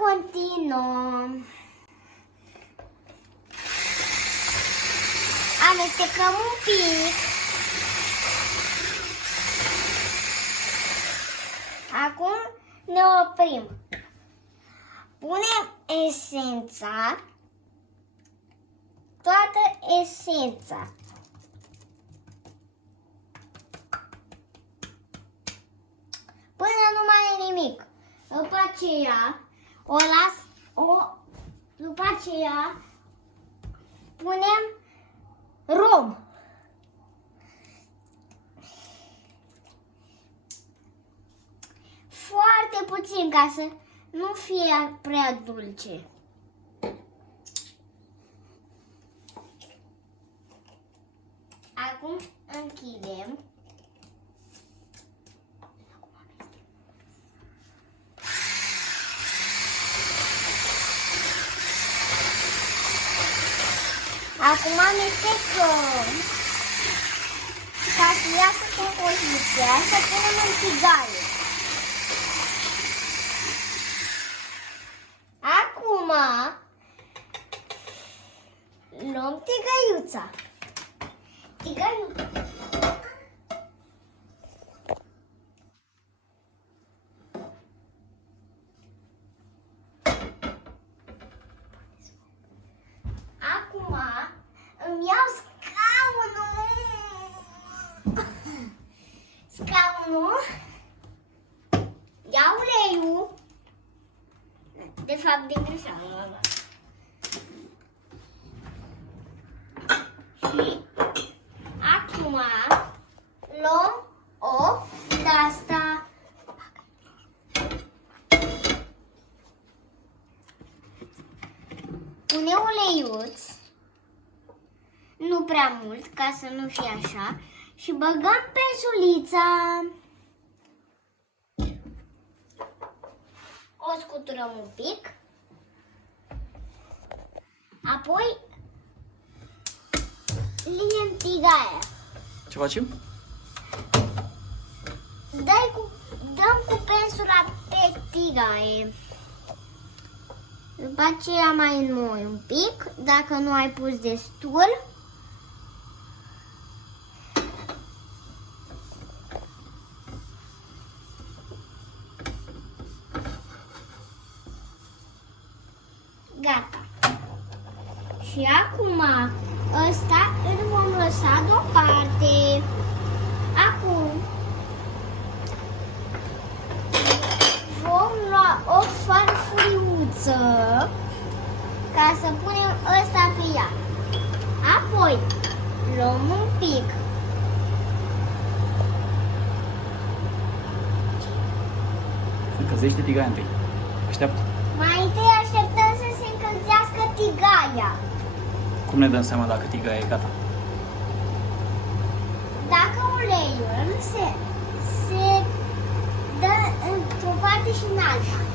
continuăm. Amestecăm un pic. Acum ne oprim. Punem esența, toată esența. Până nu mai e nimic. După aceea după aceea punem rom. Foarte puțin ca să nu fie prea dulce. Acum închidem. Acum amestecăm ca să iasă compoziția, să punem în tigaie. Acum luăm tigăiuța. Acum îmi iau scaunul, iau uleiul, de fapt din greșeală. Și acum luăm o de-asta. Pune uleiuț, nu prea mult, ca să nu fie așa, și băgăm pensulița. O scuturăm un pic. Apoi liem tigaia. Ce facem? Dăm cu pensula pe tigaie. După aceea mai înmoi un pic, dacă nu ai pus destul. Gata. Și acum ăsta îl vom lăsa deoparte. Acum vom lua o farfuriuță ca să punem ăsta pe ea. Apoi luăm un pic. Se încălzește tigaia întâi. Așteaptă. Mai întâi așteptăm să se încălzească tigaia. Cum ne dăm seama dacă tigaia e gata? Dacă uleiul se dă într-o parte și în alta.